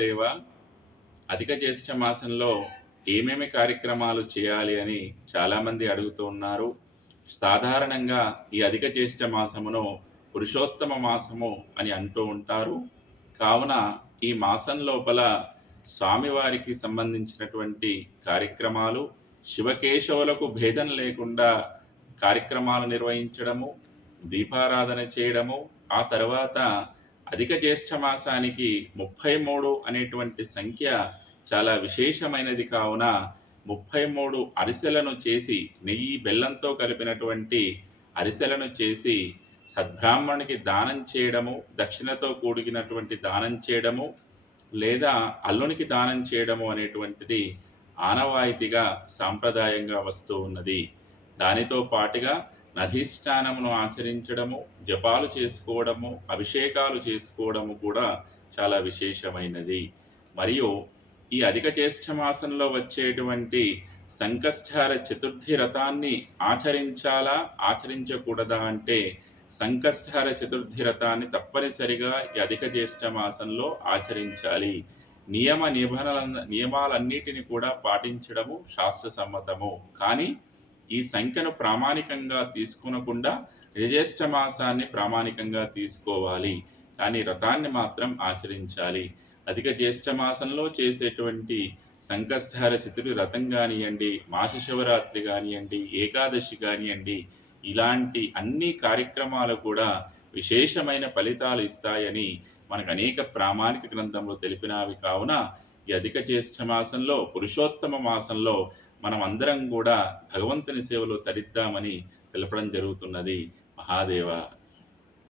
దేవ అధిక జ్యేష్ఠ మాసంలో ఏమేమి కార్యక్రమాలు చేయాలి అని చాలామంది అడుగుతూ ఉన్నారు. సాధారణంగా ఈ అధిక జ్యేష్ఠ మాసమును పురుషోత్తమ మాసము అని అంటూ ఉంటారు. కావున ఈ మాసం లోపల స్వామివారికి సంబంధించినటువంటి కార్యక్రమాలు శివకేశవులకు భేదం లేకుండా కార్యక్రమాలు నిర్వహించడము, దీపారాధన చేయడము, ఆ తర్వాత అధిక జ్యేష్ఠ మాసానికి 33 అనేటువంటి సంఖ్య చాలా విశేషమైనది కావున 33 అరిసెలను చేసి నెయ్యి బెల్లంతో కలిపినటువంటి అరిసెలను చేసి సద్బ్రాహ్మణునికి దానం చేయడము, దక్షిణతో కూడినటువంటి దానం చేయడము లేదా అల్లునికి దానం చేయడము అనేటువంటిది ఆనవాయితీగా సాంప్రదాయంగా వస్తూ ఉన్నది. దానితో పాటుగా నదీస్నానమును ఆచరించడము, జపాలు చేసుకోవడము, అభిషేకాలు చేసుకోవడము కూడా చాలా విశేషమైనది. మరియు ఈ అధిక జ్యేష్ఠ మాసంలో వచ్చేటువంటి సంకష్టార చతుర్థి వ్రతాన్ని ఆచరించాలా, ఆచరించకూడదా అంటే సంకష్టార చతుర్థి వ్రతాన్ని తప్పనిసరిగా ఈ అధిక జ్యేష్ఠ మాసంలో ఆచరించాలి. నియమాలన్నిటిని కూడా పాటించడము శాస్త్ర సమ్మతము. కానీ ఈ సంఖ్యను ప్రామాణికంగా తీసుకునకుండా జ్యేష్ఠ మాసాన్ని ప్రామాణికంగా తీసుకోవాలి. కానీ వ్రతాన్ని మాత్రం ఆచరించాలి. అధిక జ్యేష్ఠ మాసంలో చేసేటువంటి సంకష్టహార చతుర్థి వ్రతం కానివ్వండి, మాస శివరాత్రి కానివ్వండి, ఏకాదశి కానివ్వండి, ఇలాంటి అన్ని కార్యక్రమాలు కూడా విశేషమైన ఫలితాలు ఇస్తాయని మనకు అనేక ప్రామాణిక గ్రంథంలో తెలిపినవి. కావున ఈ అధిక జ్యేష్ఠ మాసంలో పురుషోత్తమ మాసంలో మనం అందరం కూడా భగవంతుని సేవలో తరిద్దామని తెలపడం జరుగుతున్నది. మహాదేవ.